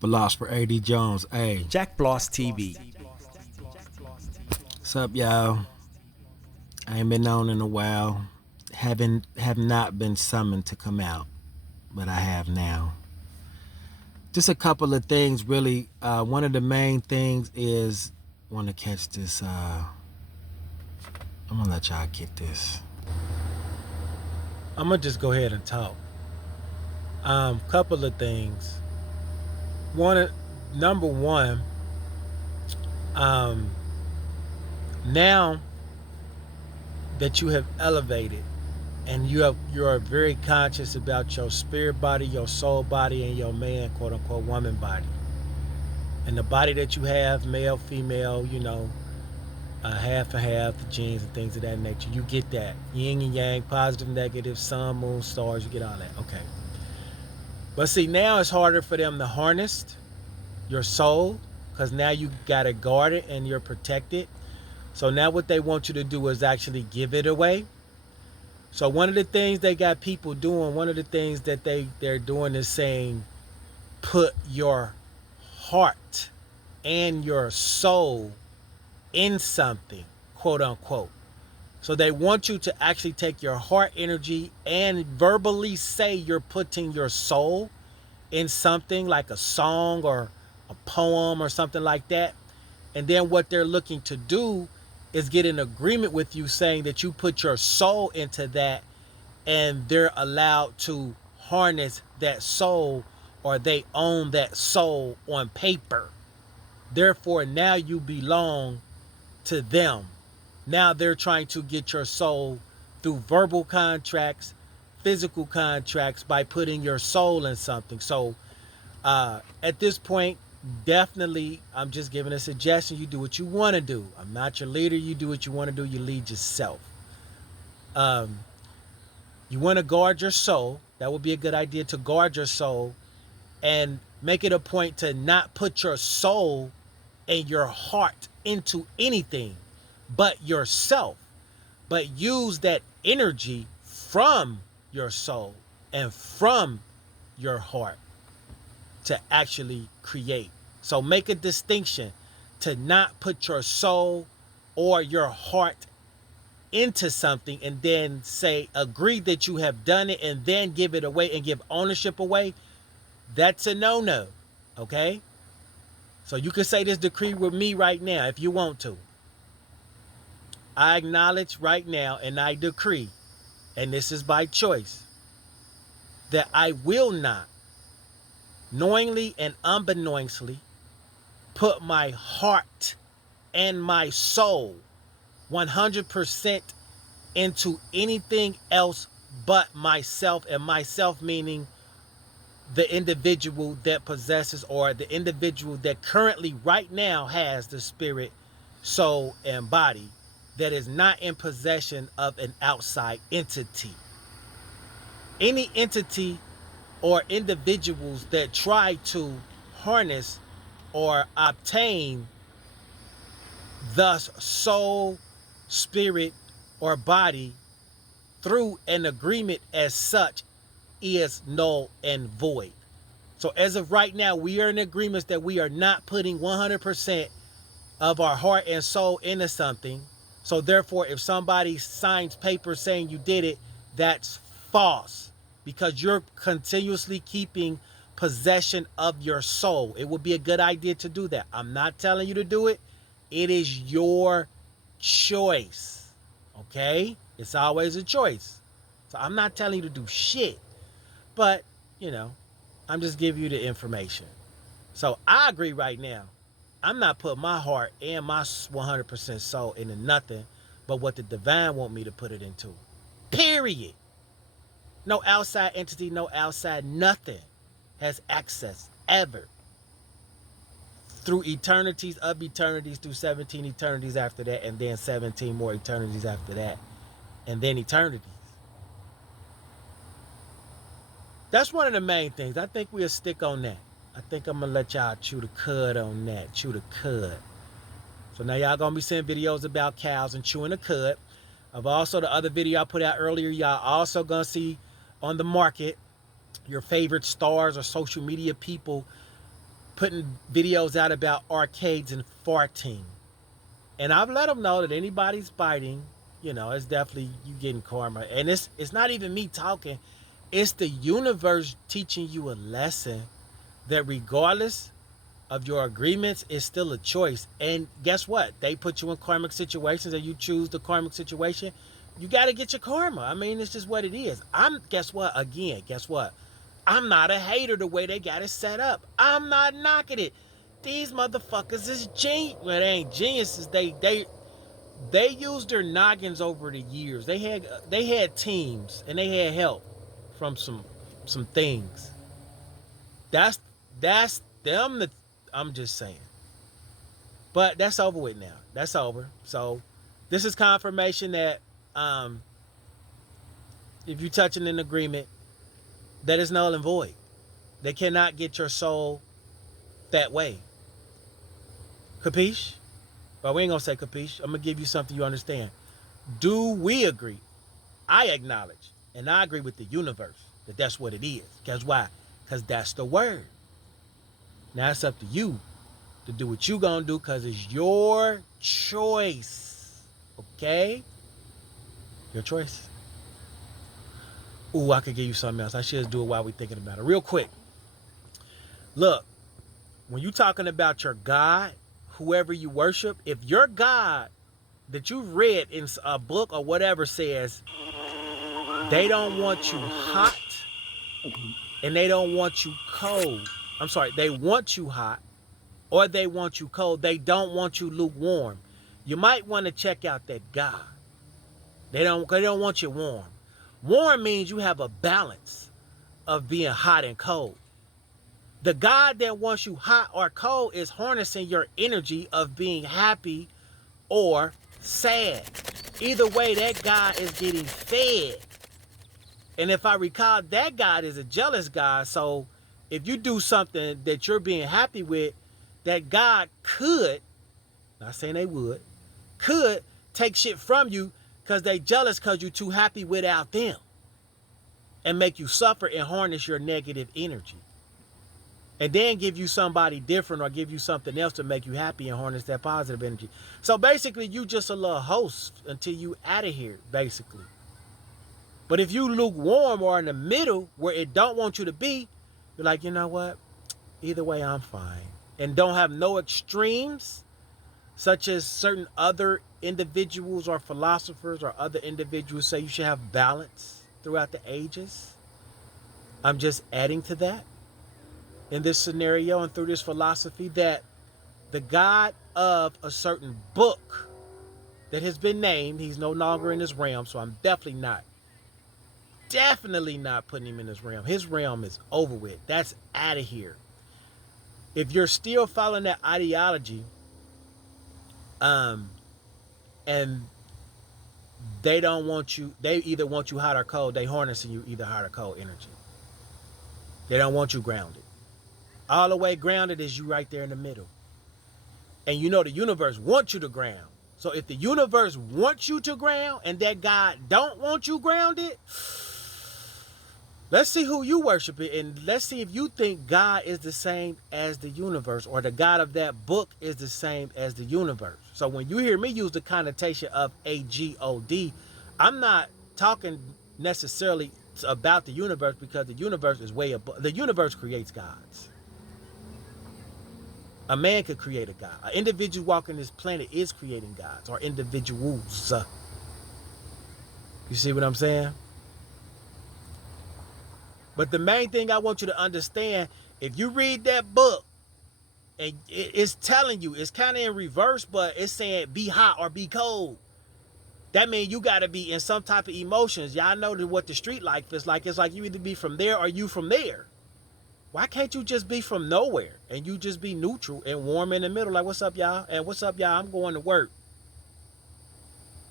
Philosopher A.D. Jones. Hey, Jack Bloss TV. what's up, y'all? I ain't been on in a while. Have not been summoned to come out, but I have now. Just a couple of things, really. One of the main things is want to catch this. I'm gonna let y'all get this. I'm gonna just go ahead and talk. Couple of things. Number one. Now that you have elevated and you are very conscious about your spirit body, your soul body, and your man, quote unquote, woman body, and the body that you have, male, female, half and half, the genes and things of that nature. You get that yin and yang, positive, negative, sun, moon, stars. You get all that. Okay. But see, now it's harder for them to harness your soul because now you got to guard it and you're protected. So now what they want you to do is actually give it away. So one of the things they got people doing, one of the things that they're doing is saying, put your heart and your soul in something, quote unquote. So they want you to actually take your heart energy and verbally say you're putting your soul in something like a song or a poem or something like that. And then what they're looking to do is get an agreement with you saying that you put your soul into that, and they're allowed to harness that soul, or they own that soul on paper. Therefore, now you belong to them. Now they're trying to get your soul through verbal contracts, physical contracts, by putting your soul in something. So at this point, definitely, I'm just giving a suggestion. You do what you want to do. I'm not your leader. You do what you want to do. You lead yourself. You want to guard your soul. That would be a good idea, to guard your soul and make it a point to not put your soul and your heart into anything but yourself, but use that energy from your soul and from your heart to actually create. So make a distinction to not put your soul or your heart into something and then say, agree that you have done it and then give it away and give ownership away. That's a no-no. Okay? So you can say this decree with me right now if you want to. I acknowledge right now and I decree, and this is by choice, that I will not knowingly and unbeknownstly put my heart and my soul 100% into anything else but myself, and myself meaning the individual that possesses, or the individual that currently right now has the spirit, soul, and body, that is not in possession of an outside entity. Any entity or individuals that try to harness or obtain thus soul, spirit, or body through an agreement as such is null and void. So as of right now, we are in agreements that we are not putting 100% of our heart and soul into something. So therefore, if somebody signs papers saying you did it, that's false, because you're continuously keeping possession of your soul. It would be a good idea to do that. I'm not telling you to do it. It is your choice. Okay? It's always a choice. So I'm not telling you to do shit. But, I'm just giving you the information. So I agree right now. I'm not putting my heart and my 100% soul into nothing but what the divine want me to put it into. Period. No outside entity, no outside nothing has access ever. Through eternities of eternities, through 17 eternities after that, and then 17 more eternities after that, and then eternities. That's one of the main things. I think we'll stick on that. I think I'm going to let y'all chew the cud on that. Chew the cud. So now y'all going to be seeing videos about cows and chewing the cud. Of also the other video I put out earlier, y'all also going to see on the market your favorite stars or social media people putting videos out about arcades and farting. And I've let them know that anybody's biting, it's definitely you getting karma. And it's not even me talking. It's the universe teaching you a lesson that regardless of your agreements, it's still a choice. And guess what? They put you in karmic situations and you choose the karmic situation. You got to get your karma. I mean, it's just what it is. Guess what? Again, guess what? I'm not a hater the way they got it set up. I'm not knocking it. These motherfuckers is genius. Well, they ain't geniuses. They used their noggins over the years. They had teams and they had help from some things. That's them. I'm just saying. But that's over with now. That's over. So this is confirmation that if you're touching an agreement, that is null and void. They cannot get your soul that way. Capiche? But we ain't gonna say capiche. I'm gonna give you something you understand. Do we agree? I acknowledge, and I agree with the universe that that's what it is. Guess why? Because that's the word. Now it's up to you to do what you gonna do, because it's your choice. Okay? Your choice. Ooh, I could give you something else. I should just do it while we're thinking about it. Real quick. Look, when you're talking about your God, whoever you worship, if your God that you've read in a book or whatever says they don't want you hot and they don't want you cold. I'm sorry, they want you hot or they want you cold. They don't want you lukewarm. You might want to check out that God. They don't want you warm. Warm means you have a balance of being hot and cold. The God that wants you hot or cold is harnessing your energy of being happy or sad. Either way, that God is getting fed. And if I recall, that God is a jealous God. So if you do something that you're being happy with, that God could, not saying they would, could take shit from you because they jealous because you're too happy without them and make you suffer and harness your negative energy. And then give you somebody different or give you something else to make you happy and harness that positive energy. So basically, you just a little host until you out of here, basically. But if you lukewarm or in the middle where it don't want you to be, you're like, you know what? Either way, I'm fine. And don't have no extremes, such as certain other individuals or philosophers or other individuals say you should have balance throughout the ages. I'm just adding to that in this scenario and through this philosophy that the God of a certain book that has been named, he's no longer in his realm, so I'm definitely not putting him in his realm. His realm is over with. That's out of here. If you're still following that ideology, and they don't want you, they either want you hot or cold, they harnessing you either hot or cold energy. They don't want you grounded. All the way grounded is you right there in the middle. And you know the universe wants you to ground. So if the universe wants you to ground and that God don't want you grounded, let's see who you worship it, and let's see if you think God is the same as the universe or the God of that book is the same as the universe. So when you hear me use the connotation of AGOD, I'm not talking necessarily about the universe because the universe is way above. The universe creates gods. A man could create a God. An individual walking this planet is creating gods or individuals. You see what I'm saying? But the main thing I want you to understand, if you read that book, and it's telling you, it's kind of in reverse, but it's saying be hot or be cold. That means you got to be in some type of emotions. Y'all know what the street life is like. It's like you either be from there or you from there. Why can't you just be from nowhere and you just be neutral and warm in the middle? Like, what's up, y'all? And what's up, y'all? I'm going to work.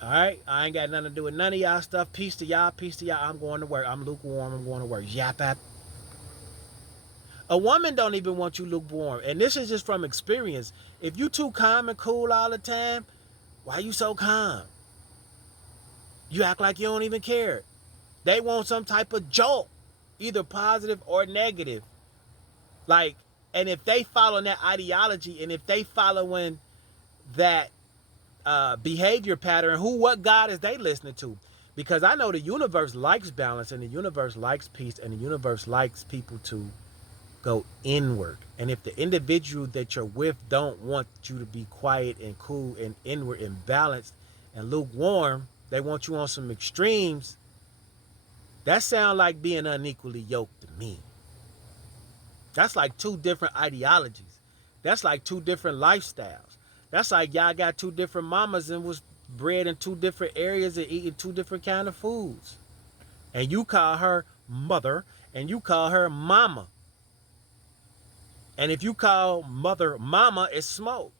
All right? I ain't got nothing to do with none of y'all stuff. Peace to y'all. Peace to y'all. I'm going to work. I'm lukewarm. I'm going to work. Yap, yap. A woman don't even want you lukewarm. And this is just from experience. If you too calm and cool all the time, why you so calm? You act like you don't even care. They want some type of jolt, either positive or negative. Like, And if they follow that ideology, and if they following that behavior pattern, what God is they listening to? Because I know the universe likes balance, and the universe likes peace, and the universe likes people to go inward. And if the individual that you're with don't want you to be quiet and cool and inward and balanced and lukewarm, they want you on some extremes, that sounds like being unequally yoked to me. That's like two different ideologies. That's like two different lifestyles. That's like y'all got two different mamas and was bred in two different areas and eating two different kind of foods. And you call her mother and you call her mama. And if you call mother mama, it's smoke.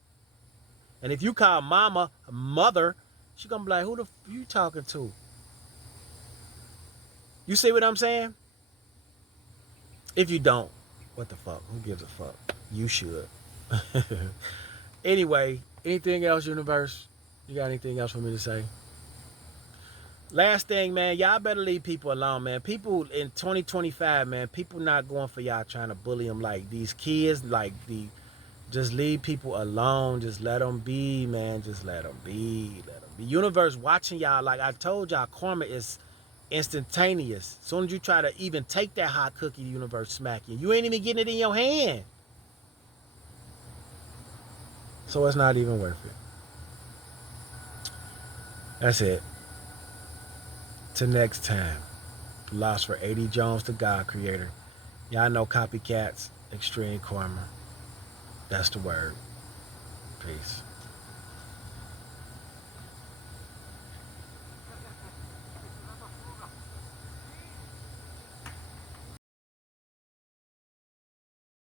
And if you call mama mother, she gonna be like, who the you talking to? You see what I'm saying? If you don't, what the fuck? Who gives a fuck? You should. Anyway, anything else, universe? You got anything else for me to say? Last thing, man, y'all better leave people alone, man. People in 2025, man, people not going for y'all trying to bully them like these kids, like just leave people alone. Just let them be, man. Just let them be. Let them be. Universe watching y'all. Like I told y'all, karma is instantaneous. As soon as you try to even take that hot cookie, the universe smack you. You ain't even getting it in your hand. So it's not even worth it. That's it. Till next time. Lost for 80 Jones, the God Creator. Y'all know copycats, extreme karma. That's the word. Peace.